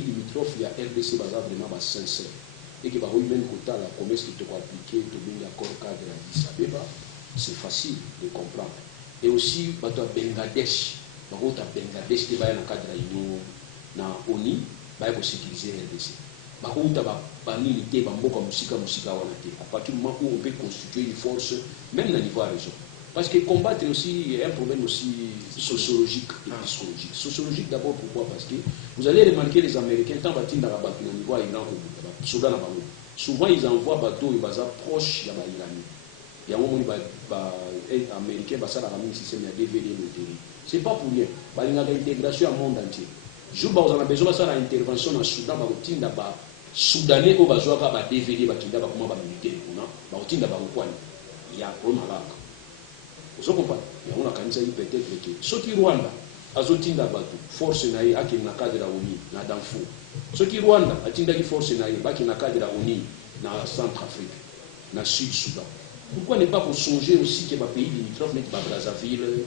limitrophe ya RDC baza vraiment sincère et que baroyi même kota la promesse qui te ko appliquer to bien accord cadre à Addis Abeba, c'est facile de comprendre. Et aussi bato Bangladesh, bakota Bangladesh te baya na cadre ya union na ONU baya ko sécuriser RDC. Bakota ba nini te ba mboka musika wana te. À partir du moment où on peut constituer une force même na niveau région. Parce que combattre aussi un problème aussi sociologique et psychologique. Sociologique d'abord pourquoi? Parce que vous allez remarquer les Américains, tant qu'ils ont un niveau iran, souvent ils envoient bateau et bazar proche de l'Iran. Il y a un moment où les Américains ont un système de DVD. Ce n'est pas pour rien. Il y a une intégration au monde entier. Je vous avez besoin d'une intervention dans le Soudan, il y a des Soudanais qui ont besoin de DVD, il y a des militaires, il y a un vous comprenez? Il y a peut-être que ce qui Rwanda a zotinda batu force naïe a qui n'a cadre la ONU na danfo. Ce qui Rwanda a tinda qui force naïe ba qui n'a cadre la ONU na Centrafrique, na Sud Soudan. Pourquoi ne pas pour songer aussi que les pays limitrophes n'est pas Brazzaville,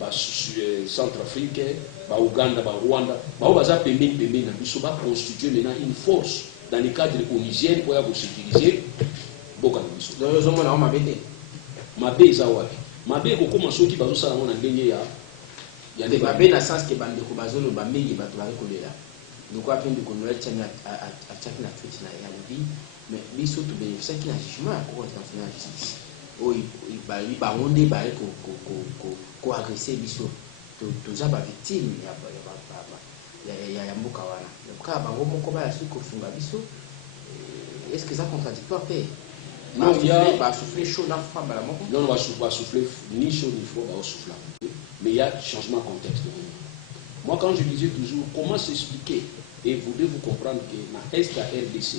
ba Centrafrique, ba Ouganda, ba Rwanda, ba baza pembe na biso ba constituer maintenant une force dans le cadre onusien pour y sécuriser boka biso. Donc nous avons mabete. Mabeza wapi? Mabe ko koma soki bazo sala ngona ndenge ya de mabe na sens que bande ko bazolo ba mingi bato ba kolela donc après de konola tchana a tchaki na tweet na ya lobi mais biso to bénéficier qui na jugement à cour internationale de justice o ba onde ba ko agresser biso to za ba victime ya mboka wana donc ka ba moko ba su ko funga biso est-ce que ça contradictoire fait? Non, il y a souffler chaud dans la femme. Non, on va souffler ni chaud ni froid, on va souffler. Mais il y a changement de contexte. Moi, quand je disais toujours, comment s'expliquer, et vous devez vous comprendre que dans l'Est de la RDC,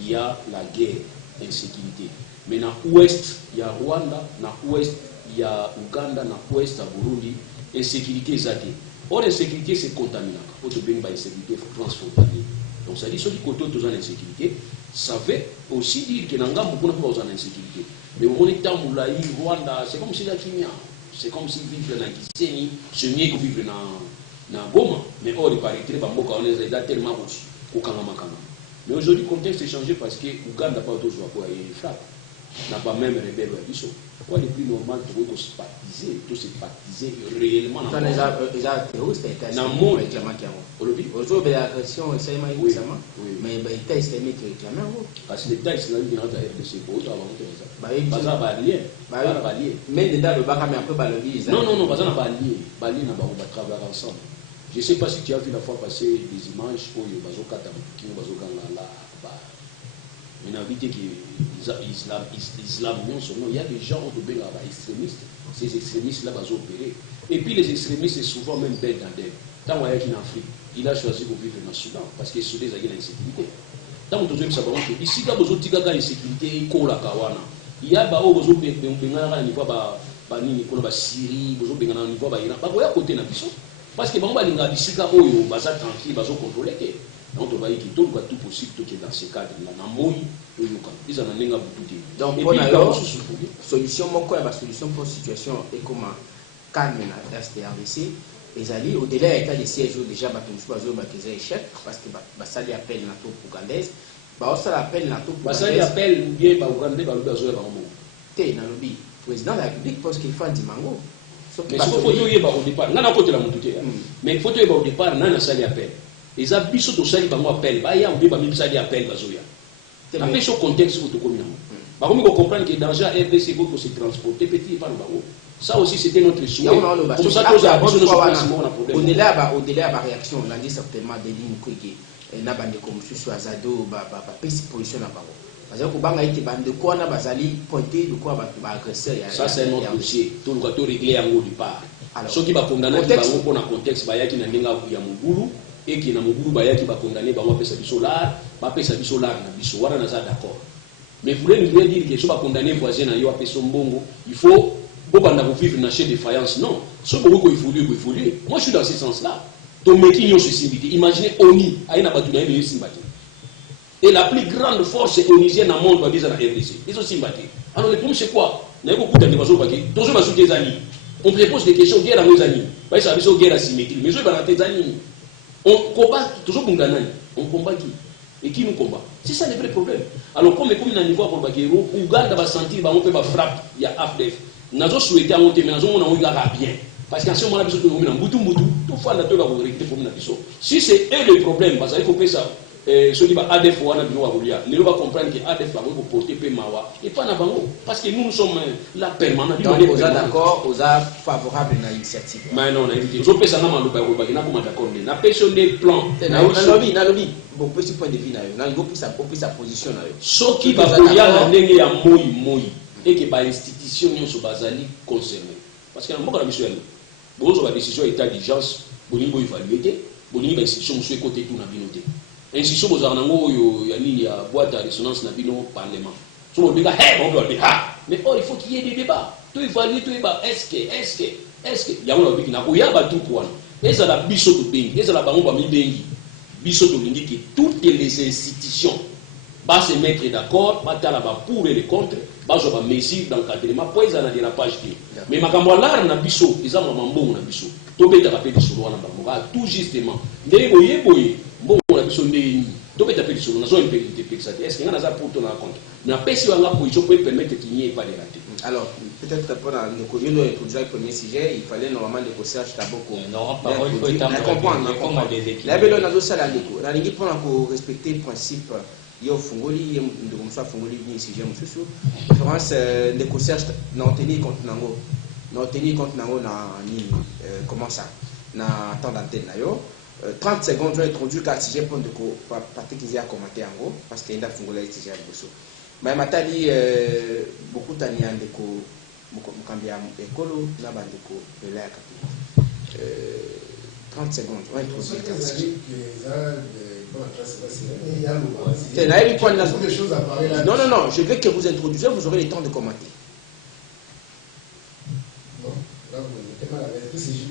il y a la guerre, l'insécurité. Mais dans l'Ouest, il y a Rwanda, dans l'Ouest, il y a Ouganda, dans l'Ouest, il y a Burundi, insécurité zadé. Or, l'insécurité, c'est contaminant. Quand tu as insécurité transfrontalière. Donc, ça dit, ceux qui côté de l'insécurité, ça veut aussi dire que Nanga beaucoup de choses en insécurité. Mais au moment où Rwanda, c'est comme si la Kenya, c'est comme si vivre dans Kiseni, c'est mieux que vivre dans Goma. Mais or, il paraît que on est tellement au Kangamakanga. Mais aujourd'hui, le contexte est changé parce que Ouganda n'a pas autorisé à frappe. N'a pas même rebelle à Bissau. Quoi de plus normal pour eux de se baptiser réellement dans le monde? Les terroristes, dans le monde. Aujourd'hui, l'agression, c'est récemment. Mais les tests, c'est réclamé. Parce que les tests, c'est la vie de la RDC. Pas lié. Mais dans le bac, mais un peu balobi. Non, pas lié. Pas lié, on va travailler ensemble. Je ne sais pas si tu as vu la fois passer des images où il y a des gens qui ont il y a des gens qui sont extrémistes. Ces extrémistes-là vont opérer. Et puis les extrémistes, c'est souvent même bête dans d'elle. Tant qu'il y a en Afrique, il a choisi de vivre dans le Soudan parce que le Soudan a une insécurité. Tant que vous savez que ici, il y a une insécurité, il y a des Syrie, il y a côté de parce que les gens qui sont tranquilles, ils sont contrôlés. Donc, on va dire tout possible dans ces cadres-là. Donc, pour la solution, la solution pour la situation est comment calme la STRDC. Les alliés, au-delà de l'état de siège, déjà, ils échec parce que ça lui appelle la NATO ougandaise. Ça l'appelle la NATO ougandaise. Ça lui appelle ou bien Ougandais, le président de la République pense qu'il faut un dimango. Mais il faut au départ. Mais il faut au départ, ça lui appelle. Les abus de sali bango appel ba ya obe ba mi sali appel bazoya na pêche au contexte où tu connais ba comme comprendre que dans la RDC faut se transporter petit par bango ça aussi c'était notre souhait comme ça tous a besoin de problème au-delà ba réaction on a dit certainement des lignes qui na bande comme sur azado ba position na bango parce que banga ite bande ko na bazali pointer de quoi ba agresseur ça c'est notre dossier tout le cas régler en haut du part ceux qui va condamner bango pour un contexte ba ya ki na ndenga ya mugulu et qui n'a pas condamné, il va faire solar, va faire solar, il va d'accord. Mais vous voulez nous dire que si on va condamner voisin, il faut vivre dans chaîne de défaillance. Non, ce qu'il faut évoluer. Moi je suis dans ce sens-là. Donc, imaginez ONI, et la plus grande force onisienne dans le monde va dire dans la RDC. Ils ont sympathie. Alors le problème c'est quoi? On me pose des questions, guerre à nos amis. Ça veut dire guerre asymétrique. Mais je vais dans tes amis. On combat toujours Bunganani. On combat qui? Et qui nous combat? C'est ça le vrai problème. Alors, comme on a un niveau pour Bagero, Ouganda va sentir qu'on peut frapper, il y a AFDF. Nous avons souhaité à monter, mais nous avons bien. Parce qu'en ce moment-là, nous avons tout tout fois, nous avons réglé le problème. Si c'est eux le problème, parce qu'il faut faire ça. Ceux qui vont ADF ou ne va comprendre que ADF va porter Pemawa et pas Nabango. Parce que nous sommes là permanents. Donc, vous êtes d'accord, vous êtes favorable à l'initiative. Mais non, je peux ça, nous d'accord. Nous avons des plans. Nalobi, bon, petit point de vue, nous avons sa position. Ce qui va pour y aller à Moi, et que l'institution soit concernée. Parce que nous avons une décision d'état d'urgence, nous avons évalué, nous avons une institution sur côté tout dans la institution il y a boîte à résonance dans le parlement. Mais il faut qu'il y ait des débats. Tout évaluer, tout débat. Est-ce que il y a un truc qui a tout pour nous. Est-ce que la biso de Bengi, est-ce que la banque de Bengi, biso de Bengi, que toutes les institutions vont se mettre d'accord, pour et les contre, vont mesure d'encadrement, pour ils ont des dérapage. Mais ma camarade na biso, ils ont un bon na biso. Tout le monde a tout justement. Bon, on a besoin de donc tu appelles sur la zone de Pixade. Est-ce qu'il y a un pour ton compte? Na pesi wanga position pour permettre qu'il n'y ait pas de raté. Alors, peut-être pour le Covid, nous introduire le premier sujet, il fallait normalement des recherches d'abord. Non, parole, il faut comprendre. La belle on a aussi la déco. La ligue pour respecter le principe. Yo fungoli, de comme ça fungoli bien sujet monsieur. Référence des recherches non tenir compte nango. Non tenir compte nango na ni comment ça? Na temps d'antenne na yo. 30 secondes, je vais introduire le sujet pour que à commenter en gros, parce qu'il y a un sujet à Bosso. Mais je vais beaucoup de temps, je vais écolo, je vais 30 secondes, je vais introduire le sujet. Non, je veux que vous introduisez, vous aurez le temps de commenter.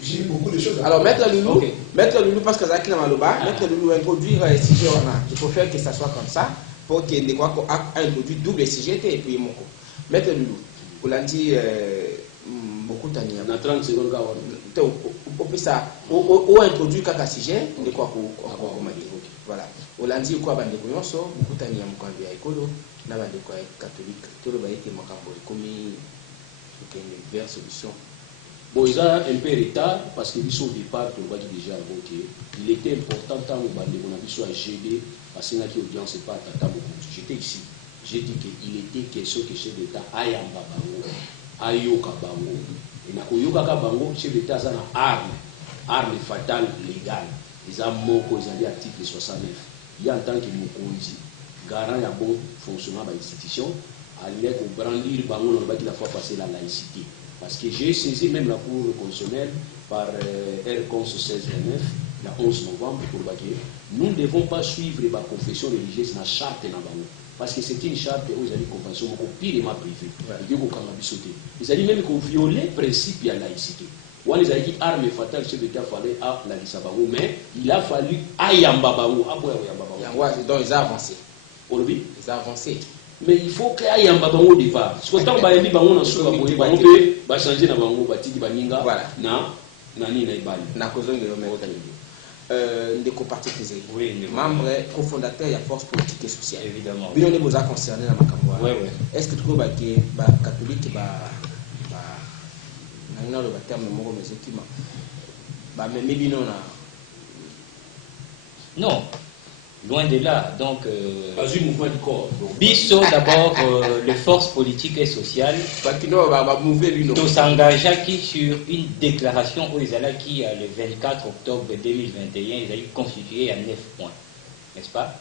J'ai beaucoup de choses. Alors, Maître Loulou, parce que Zaki Namaloba, Maître Loulou introduire un sujet, il faut faire que ça soit comme ça, pour qu'il ait introduit double sujet et puis mon coup. Maître Loulou, vous l'avez dit beaucoup de temps. Dans 30 secondes, on introduit quelques sujets, on quoi voilà. Vous l'avez dit quoi, bande de Koyonso, beaucoup de temps, on a écolo, on a des catholiques, tout le monde est comme une vraie solution. Bon, ils ont un peu de retard parce que au départ, on va dire déjà évoqué. Il était important quand on a vu à GD, parce que l'audience n'est pas à Tata beaucoup. J'étais ici. J'ai dit qu'il était question que le chef d'État aille en Babango, aille au Kabango. Et dans le Kabango, le chef d'État a une arme fatale légale. Ils ont moko, ils ont dit article 69. Il y a en tant que Mokonzi, garant un bon fonctionnement de l'institution, il y a un brandir Bango, on va dire la fois passer la laïcité. Parce que j'ai saisi même la Cour constitutionnelle par R11 1629, le 11 novembre, pour dire nous ne devons pas suivre la confession religieuse dans la charte. Parce que c'est une charte où ils ont dit convention pire privée. Ils ont dit même qu'on violait le principe de la laïcité. Ils ont dit arme fatale, le chef d'État fallait à la Lissabago, mais il a fallu à Yambabago. Donc ils ont avancé. Ils ont avancé. Mais il faut qu'il y ait un bango au départ. Parce que tant qu'il y a un bango, on peut changer un bango, voilà. Na Ndeko parti plaisir. Membre cofondateur de la force politique et sociale. Évidemment. Vous avez besoin concerné dans ma campagne. Oui. Est-ce que tu trouves que les catholiques non, loin de là. Donc, Bisso d'abord, les forces politiques et sociales, tout s'engagea sur une déclaration où ils allaient qui le 24 octobre 2021, ils allaient constituer à 9 points, n'est-ce pas?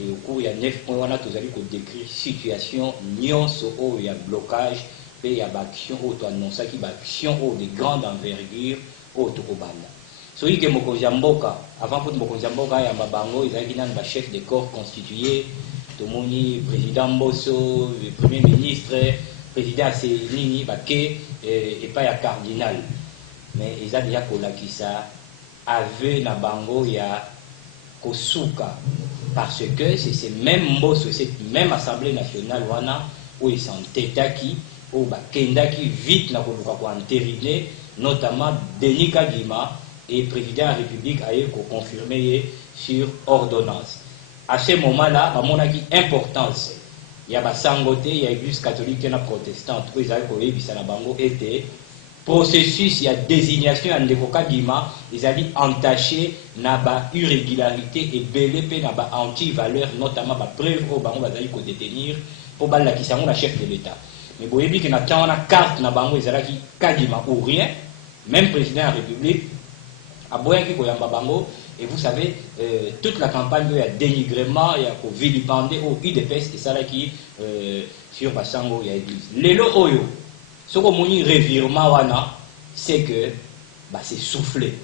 Et au cours il y a 9 points, on a tous allés décrire situation, nyonso où il y a blocage, et il y a action où tu annonces qu'il y a action de grande envergure où tu banda. Celui que Mokonjamboka, avant que Mokonjamboka y a Mabango, ils avaient un chef de corps constitué, tout le monde, président Mbosso, le premier ministre, président Assélini, et pas un cardinal. Mais ils ont déjà collé ça, avec Nabango, il y a Kosuka. Parce que c'est ce même Mbosso, cette même Assemblée nationale, où ils sont tétaki, où Kendaki vite n'a pas entériné, notamment Denis Kadima, et le président de la République a confirmé sur ordonnance. À ce moment-là, il y a une importance. Il y a Sangote, il y a l'église catholique et protestante. Ils ont été processus, il y a désignation en Ndekokadima, ils ont entaché na irrégularité et belé na anti-valeur, notamment preuve au bango bazali ko détenir pour la qui la chef de l'État. Mais vous voyez que na carte na bango ils ont Kadima ou rien, même président de la République a boya qui koyamba bango. Et vous savez, toute la campagne, il y a dénigrement, il y a vilipendé au IDPS, et ça là qui sur Basango, il y a l'église. Lelo Oyo, ce qu'on dit revirement, c'est que c'est soufflé.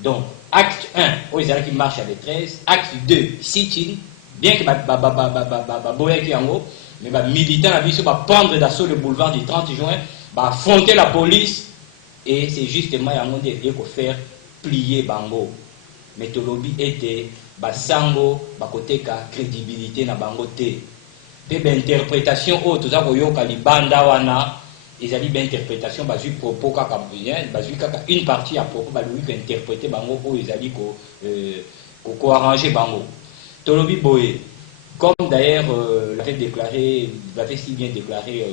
Donc, acte 1, ils ont qui marche à détresse, acte 2, sit-in, bien que Boya qui en haut, mais militant va prendre d'assaut le boulevard du 30 juin, va affronter la police, et c'est justement il y a faire plier Bango. Mais tolobi était basango bakoteka crédibilité na bango te pe interprétation autre za koyoka libanda wana ezali ba interprétation bazui propos kaka bien bazui kaka une partie à propos balouki ko interpréter bango o ezali ko arranger bango tolobi boye comme d'ailleurs l'avait si bien déclaré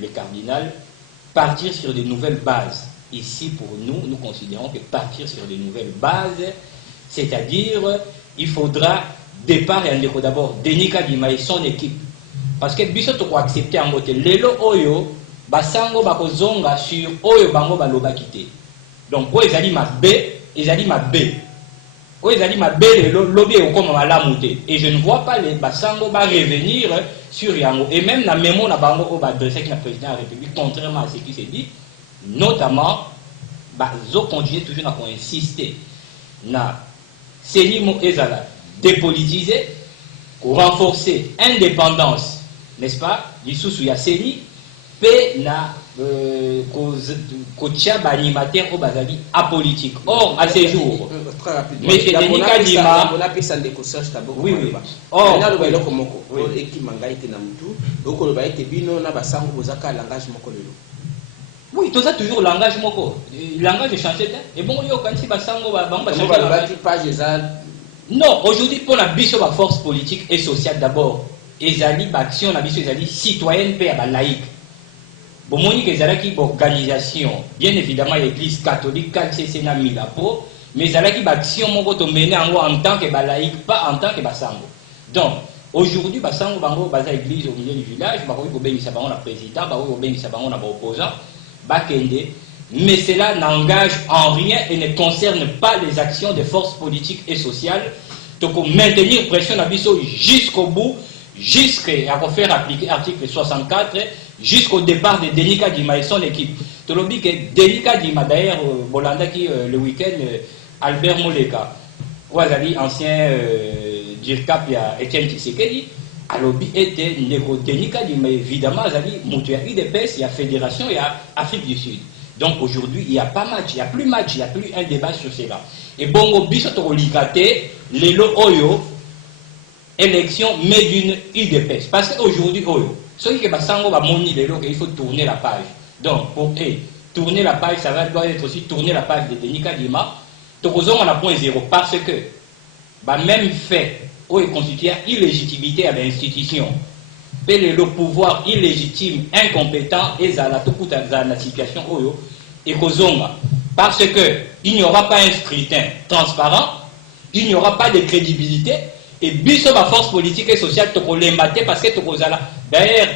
le cardinal, partir sur de nouvelles bases. Ici, pour nous, nous considérons que partir sur de nouvelles bases, c'est-à-dire, il faudra départ et d'abord Denis Kadima et son équipe. Parce que biso to ko accepter en côté lelo oyo basango bakozonga sur oyo bango baloba kité. Donc oyo ezali mabe, ezali mabe. Oyo ezali mabe lelo lobi e comme malamu te. Et je ne vois pas les basango ba revenir sur yango et même na mémo na bango o ba adresser qui na président de la République contrairement à ce qui s'est dit. Notamment, zo continuer toujours à insister na Senimo Ezala dépolitiser, renforcer l'indépendance, n'est-ce pas, du sous ya Seni, pe na kotia animateur au bazali apolitique. Or, à ces jours, très M. Denis Kadima, on appelle ça des recherches d'abord. Oui, oui. Or, là, le komoko, équipe manga était na mutu, donc on va être bino na basango bozaka langage moko lelo. Oui, tout ça toujours langage moko. Langage de changer. Et bon, yo quand si basango ba changer. Non, aujourd'hui pour la biso la force politique et sociale d'abord. Ezali action la biso ezali citoyenne paix à laïque. Bon monique ezali qui organisation. Bien évidemment l'église catholique quand c'est na milapo, mais ezali qui action moko to mener en tant que laïque, pas en tant que basango. Donc aujourd'hui basango bango baza église au milieu du village, ba ko benisa bango na président, ba ko benisa bango na opposant. Bakende, mais cela n'engage en rien et ne concerne pas les actions des forces politiques et sociales. Donc, maintenir pression d'Abisso jusqu'au bout, jusqu'à faire appliquer l'article 64, jusqu'au départ de Denis Kadima et son équipe. Tu l'as dit que Denis Kadima, d'ailleurs, Bolanda qui le week-end, Albert Moleka, Ouazali, ancien DIRCAP, il y a Etienne Tshisekedi. Alors, était Denis Kadima, évidemment, il y a IDPS, il y a Fédération, il y a Afrique du Sud. Donc aujourd'hui, il n'y a pas match, il n'y a plus match, il n'y a plus un débat sur cela. Et bongo biso to likate, lelo oyo, élection mais d'une IDPS. Parce qu'aujourd'hui, oyo, ceux qui basango va moni lelo, il faut tourner la page. Donc pour tourner la page, ça doit être aussi tourner la page de Denis Kadima. Tokozong on a point zéro parce que même fait où il constitue illégitimité à l'institution. Le pouvoir illégitime, incompétent, et à la situation oyo, et parce que il n'y aura pas un scrutin transparent, il n'y aura pas de crédibilité, et biso la force politique et sociale parce que d'ailleurs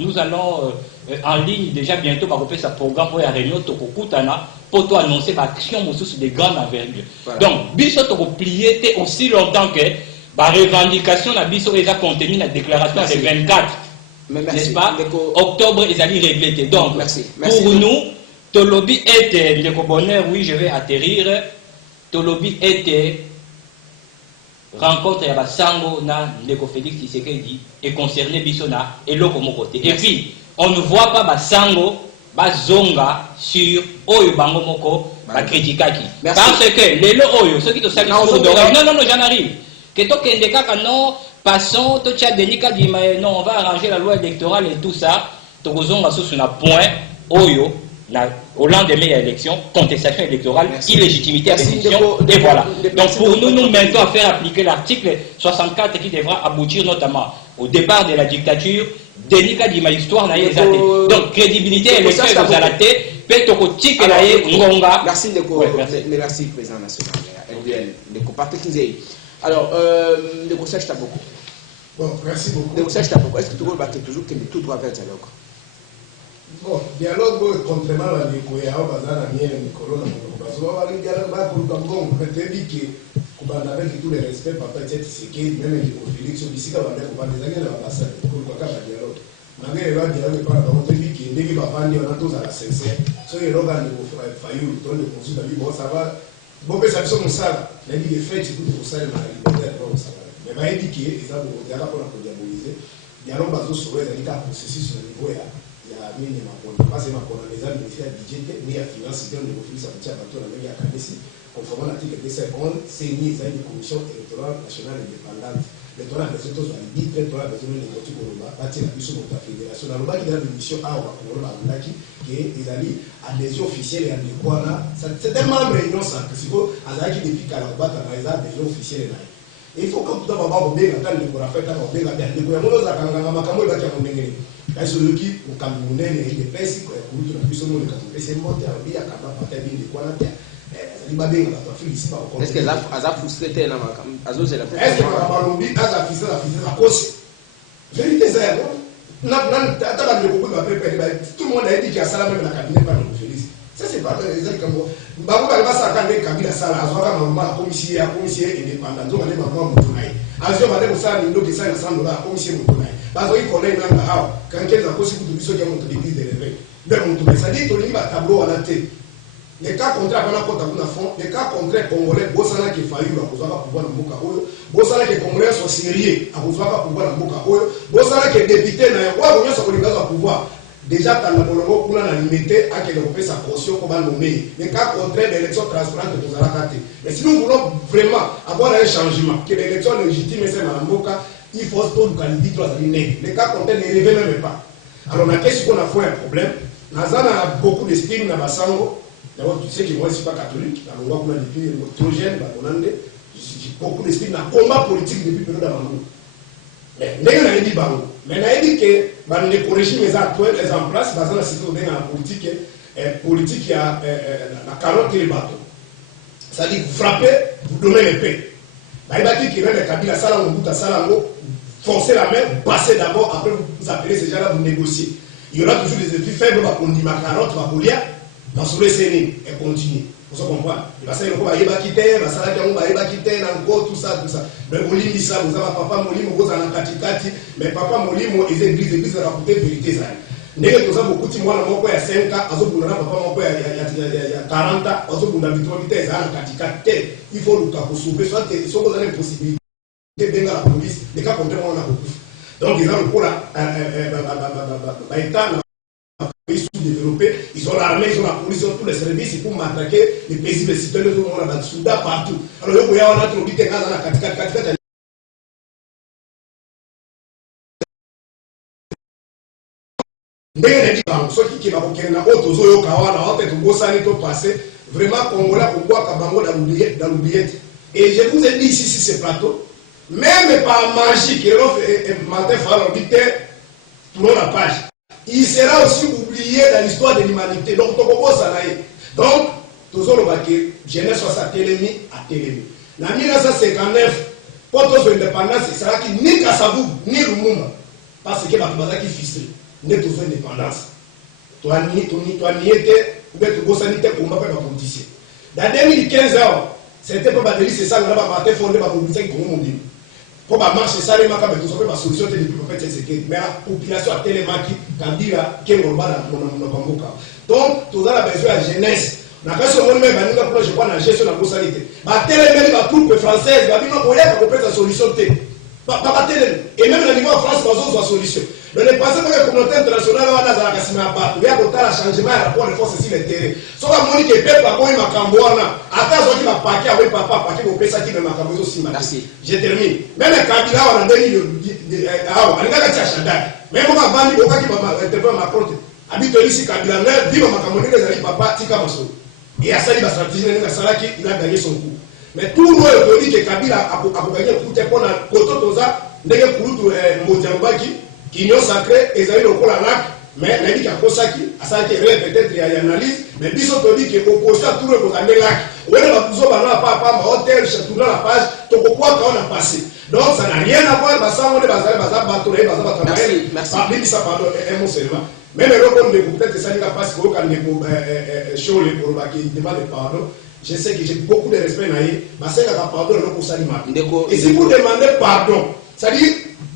nous allons en ligne déjà bientôt par sa programme pour la réunion pour annoncer l'action de grande envergure. Donc biso plié aussi longtemps que la revendication na biso est contenue dans la déclaration des 24, n'est-ce pas? Octobre, ils allaient régler. Donc, pour nous, Tolobi était, le bonheur, oui, je vais atterrir. Tolobi était rencontre à Basango na Ndeko Félix Tshisekedi et concerné Bissona et l'autre côté. Et puis, on ne voit pas Basango, Bazonga sur Oyo Bango Moko, Bakritikaki. Parce que les Oyo, ceux qui te savent, non, j'en arrive. Que toi qui non, passons, tu as Denis Kadima, non, on va arranger la loi électorale et tout ça. Tu as sur un point, Oyo, au lendemain de l'élection, contestation électorale, illégitimité à l'élection, et voilà. Donc pour nous, nous mettons à faire appliquer l'article 64 qui devra aboutir notamment au départ de la dictature, délicat de l'histoire, donc crédibilité électorale à la tête, merci président national. Alors, le conseil est beaucoup. Bon, merci beaucoup. Le conseil est beaucoup. Est-ce que tu veux battre toujours que tout doit faire dialogue? Bon, dialogue, contrairement à l'économie, on va dans la mienne, Nicolas, on va aller dialogue pour le Congo. Peut-être que, avec tout le respect, papa, c'est que même les conflits, ici, on va des années dans la passade, pour le dialogue. Malgré le dialogue, par rapport à qui n'est pas vendu, on a tous à la sincère. Si les organes de faillir, on le consulte, bon, ça va. Bon, mais ça me semble ça. La vie des fêtes, c'est tout pour ça, la liberté, mais va indiquer, ils ont des rapports pour diaboliser. Dialogue, bazo sur les états processus sur le niveau, il y a mis ma pas seulement pour les amis, mais il y a budget, mais il y a finance, il y a des conflits, ça me tient à bateau, la même, il y a Kanesi, conformément à l'article 211, c'est une commission électorale nationale indépendante. L'électorat a besoin de l'arbitre, l'électorat a besoin de l'écoute pour le bâtir la puissance de la fédération. Dans le bas qui a une mission à Orakolo, qui est adhésion officielle et adéquate. C'est un membre de l'Union sacrée. Azaki depuis Kalabata, il a adhésion officielle. Il faut que tout le monde ait un peu de rafet, un peu de rafet, un peu de rafet, un celui qui, au Camerounais, il est pesé, pour la puissance de la fédération, monter en vie à Kalabata, il est quoi la terre. Est-ce que Aza frustré est là? Est-ce que Malobi a frustré la cause? Vérité, c'est tout le monde a dit qu'il y a ça même dans la cabinet par le Félix. Ça, c'est pas exact comme moi. Babou va ça quand les cabinets ça là, soit comme ma commissaire indépendant, donc on est maman Moutonaï. Azio va dire ça, il doit ça $100, commissaire Moutonaï. Parce qu'il connaît même là, quand quelqu'un a possible de dire qu'il y a mon l'église de l'évêque. Donc Moutonaï, ça dit que tu as un tableau à la tête. Les cas contraires, on a compté à fond. Les cas contraires congolais, Bossana qui faillit à pouvoir dans le Moka, Bossana qui congolais sont sérieux à pouvoir dans le Moka, Bossana qui est député, on a pouvoir. Déjà, dans le Bolongo, on a limité à qu'il ait sa caution pour nommer. Les cas contraires, l'élection transparente, nous allons rater. Mais si nous voulons vraiment avoir un changement, que l'élection légitime est dans le Moka, il faut tout le candidat 3 années. Les cas contraires ne révèlent même pas. Alors, qu'est-ce qu'on a fait un problème? Nazan a beaucoup d'estime dans Bassango. D'abord, tu sais que moi, je ne suis pas catholique. La loi qu'on a depuis trop jeune, j'ai beaucoup d'esprit dans le combat politique depuis le période d'avant. Mais nous avons dit Bango. Mais nous avons dit que les régimes actuels les en place, dans la situation de la politique, il y a la carotte et le bateau. C'est-à-dire que vous frappez, vous donnez les paix. Il y a dit que les Kabila Salango, Bouta Salango, forcez la main, vous passez d'abord, après vous appelez ces gens-là, vous négociez. Il y aura toujours des effets faibles, on dit ma carotte, ma polia. Dans ce et continue. Vous comprenez? Il va se faire un quitter, va se quitter, encore tout ça. Mais Molimo, ça, vous avez papa Molimo, vous avez un katikati, mais papa Molimo, ils église de raconter vérité. Nous avons beaucoup de mois, il y a 5 ans, papa, il y a 40 ans, il faut le cas pour sauver, soit vous avez une possibilité de la police, des cas contre moi, on a beaucoup. Donc, ils ont le coup là, pays sous-développés, ils ont l'armée, ils ont la police, ils ont tous les services pour m'attaquer les paisibles citoyens, tout le monde dans le Soudan, partout. Alors, il y a un autre qui est dans la Katika. Mais ceux qui va vraiment Congolais pourquoi Kabango dans l'oubliette. Et je vous ai dit ici sur ce plateau, même par magie, qui est matin, tout le monde la page. Il sera aussi oublié dans l'histoire de l'humanité. Donc, donc, toujours le jeunesse soit sa télémie à télémie. En 1959, pour l'indépendance, il sera qui ni Kassavou, ni Lumumba. Parce que Bakubazaki qui fistré. N'est toujours indépendance. Toi, ni était, ou bien tu sanité pour ma politicien. Dans 2015, c'était pas Badeli, c'est ça, on a fondé ma politicien qui est mondial. Pour marcher ça, les macabres, tout ça, ma solution depuis le fait c'est mais la population a tellement Kabila, qui est normal dans le Congo. Donc, tout ça a besoin de jeunesse. On a besoin de même, je crois, dans la gestion de la postalité. Ma télé, la troupe française, la vie, on peut sa solution. Et même au niveau de France, on a une solution. Le passé que la communauté internationale a dans la Kassimaba, il y a un changement à rapport aux forces sur le terrain. Sauf que Monique et Pep, à Macamboana, à ta zone qui va paquer avec papa, paquet au Pessa qui va Macambo aussi. Je termine. Même le Kabila, on a donné le. On a dit à Chanda. Même on a vendu au cas qui va intervenir ma porte. habito ici Kabila na vivre makamoni les ali papa tika maso et à ça il va stratégie na sala qui il a gagné son coup mais tout le monde dit que Kabila a gagné coup te pona koto toza ndenge kurutu mbonjambaki kinyo sacré ezali lokola lac mais na dit akosaki asaki peut-être il y a analyse mais biso to dit que opposition tout le monde lac ouais va kuzo bana papa ma hôtel château la page to quoi quand on a passé donc ça n'a rien à voir ça on est basé merci pardon un mot seulement même le peut-être ça n'est pas parce qu'on a show les pour qui demande pardon je sais que j'ai beaucoup de respect naïe mais c'est la pardon le salima et si vous demandez pardon ça dit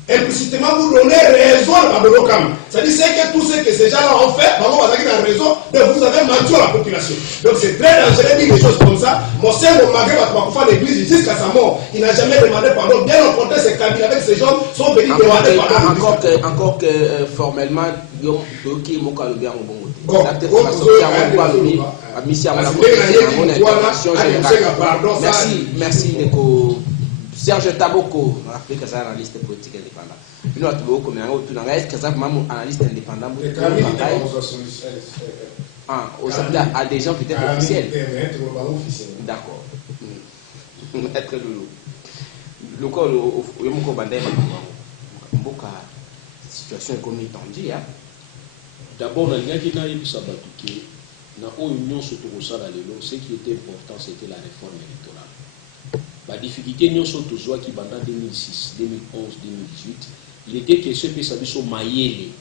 implicitement vous donnez raison à Belokam. C'est-à-dire que tout ce que ces gens-là ont fait, on va dire raison, de vous avez menti à la population. Donc c'est très dangereux de dire des choses comme ça. Mon sœur, mon mari va faire l'église jusqu'à sa mort. Il n'a jamais demandé pardon. Bien au contraire, ces Kabila avec ces gens sont venus demander pardon. Encore que formellement, Yoki Mokalobi en bon côté. Merci Neko. Serge Taboko, on a fait que ça analyste politique indépendant. Nous avons trouvé comme un est-ce que ça vraiment analyste indépendant à des gens peut-être officiels. D'accord. Maître Loulou. Le corps le Moko Bandai Mboka situation économique tendue. D'abord, on a gagné dans Sabatuke, dans l'Union surtout au Salalelo, ce qui était important, c'était la réforme électorale. La difficulté nous sommes tous qui pendant 2006, 2011, 2018, il était question que ça soit maillé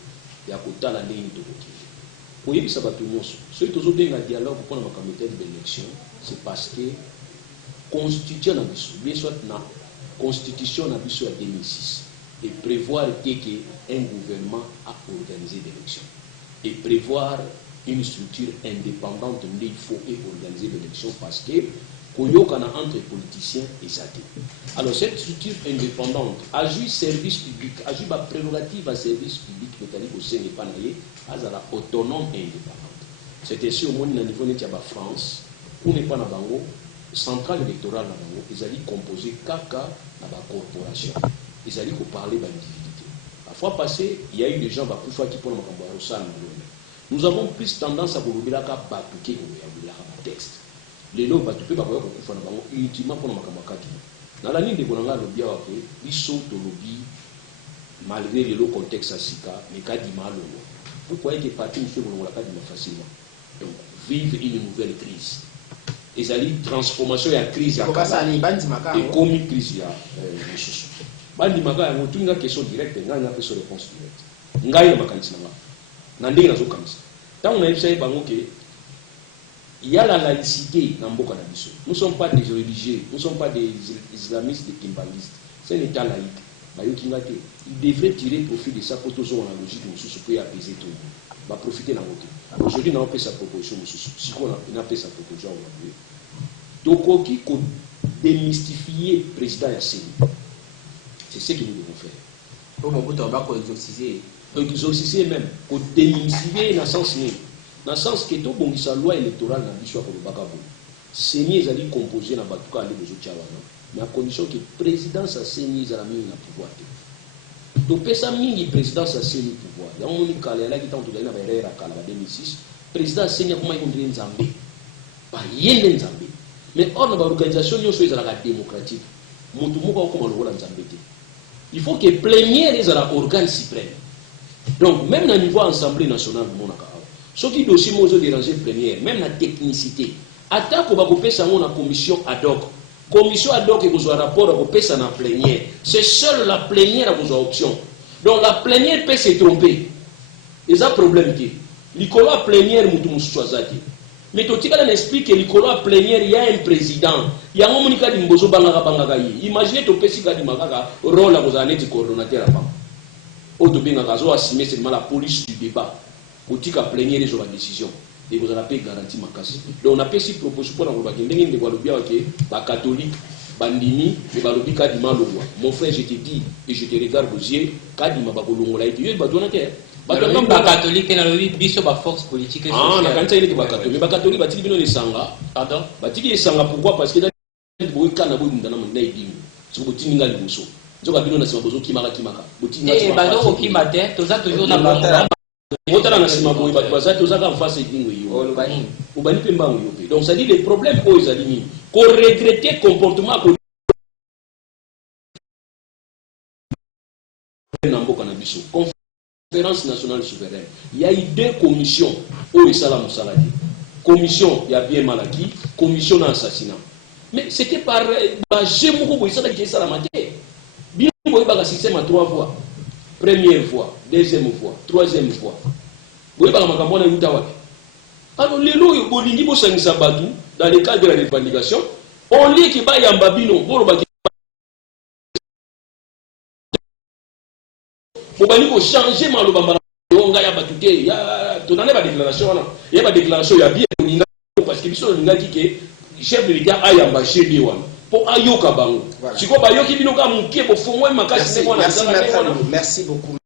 et à côté la ligne de vote. Pour y ça va tout nous. Ce qui est bien un dialogue pour la comité d'élection, c'est parce que constitution n'a bien soit na constitution n'a bien soit 2006 et prévoir que un gouvernement a organisé l'élection et prévoir une structure indépendante mais il faut organiser l'élection parce que entre politiciens et Sati. Alors cette structure indépendante agit service public, agit par prérogative à service public, métallique au sein des panayés, à la autonome et indépendante. C'est ainsi au monde niveau de la France, où n'est pas na bango, centrale électorale na bango, ils allaient composer kaka na ba corporation, ils allaient parler d'individualité. La fois passée, il y a eu des gens qui font ça. Nous avons plus tendance à vouloir la batuke ou texte. Les lots batupé ba koya kokufa na bango ultimement pour makambo kati na la ligne de bonanga lobia wa ke biso to lobby malgré le contexte asika mais kadi malo pourquoi est parti monsieur bonanga kadi facilement donc vive une nouvelle crise et ali transformation ya crise ya kasa ni bandi maka et comme crise ya monsieur bandi maka ya mutunga question directe ngana na question réponse directe ngai na makanisi na ndenge nazo kamisa tant on a essayé bango ke il y a la laïcité dans Mboka Nabiso. Nous ne sommes pas des religieux, nous ne sommes pas des islamistes, des kimbalistes. C'est un état laïque. Il devrait tirer profit de ça pour toujours en la logique de ce qui a apaiser tout. Il va profiter dans votre. Aujourd'hui, on a fait sa proposition. Si on a fait sa proposition aujourd'hui, donc, qui démystifier le président Yassine. C'est ce que nous devons faire. Pour mon bout, on va exorciser. Exorciser même. Pour démystifier dans le sens même. Dans le sens que tout bon sa loi électorale n'a pas pour le Bakabo. Seigneur allait composer dans Batuka aller aux autres mais à condition que le président sa seigneur a mis le pouvoir. Donc pesa mingi président sa seigneur pouvoir. Il y a un moni kala là qui t'a entendu na berera kala 2006. Président seigneur comment il ondre Nzambe. Ba yende Nzambe. Mais hors de l'organisation nous sommes la démocratique. Mutu moko comme le rôle Nzambe. Il faut que plénière les organe suprême. Donc même au niveau assemblée nationale monaka. Ce qui doit aussi nous déranger plénière, même la technicité. Attends qu'on va couper ça dans la commission ad hoc. Commission ad hoc et vous avez un rapport à couper ça dans la plénière. C'est seule la plénière qui vous a option. Donc la plénière peut se tromper. Il y a un problème qui. L'icolo plénière, mais tout le monde explique que l'icolo plénière, il y a un président. Il y a un monde qui a dit que vous imaginez que vous avez un rôle à vous avez dit coordonnateur. Vous avez seulement la police du débat. Pour a plénière sur la décision et vous avez garanti ma casse. Donc on a fait si proposition pour la de Walobia que catholique, bandimi, de Walobi Kadima Longwa. Mon frère, je te dis et je te regarde aux yeux, Kadima Babolongola et tu es badonateur. Comme catholique, il y a une force politique. Ah, on a quand il est catholique. Mais catholique, il y a des sanga. Pardon? Il y a des sanga pourquoi? Parce que dans le Boïkana, il y a des c'est pour Tininga Liboso. Nous avons besoin de ce qui m'a qui m'a. Et Bado qui m'a dit, tout ça toujours dans le Ngotala na sima boye bato bazati ozaka en face dingo yo. Obani pe mbango yo pe. Donc ça dit les problèmes aux alignis. Ko regretter comportement ko Namboka na biso. Conférence nationale souveraine. Il y a eu 2 commissions au Isala Moussaladi. Commission il y a bien malaki, commission d'assassinat. Mais c'était par Jemoko Boisala qui est ça la matière. Bien boye ba système à 3 fois. Première fois, deuxième fois, troisième fois. Boye ba makambo na yuta wapi. Alors lelo yo bolingi bo sangisa batu dans le cadre de la revendication, on lit ki ba yamba bino bolo ba Bobani ko changer maloba mbala nga ya batuke ya tonane ba déclaration na ya ba déclaration ya bien ninga parce que biso ninga ki chef de l'État a yamba chez wana pour ayoka bango siko ba yoki bino ka mukie bo fongwe makasi merci beaucoup.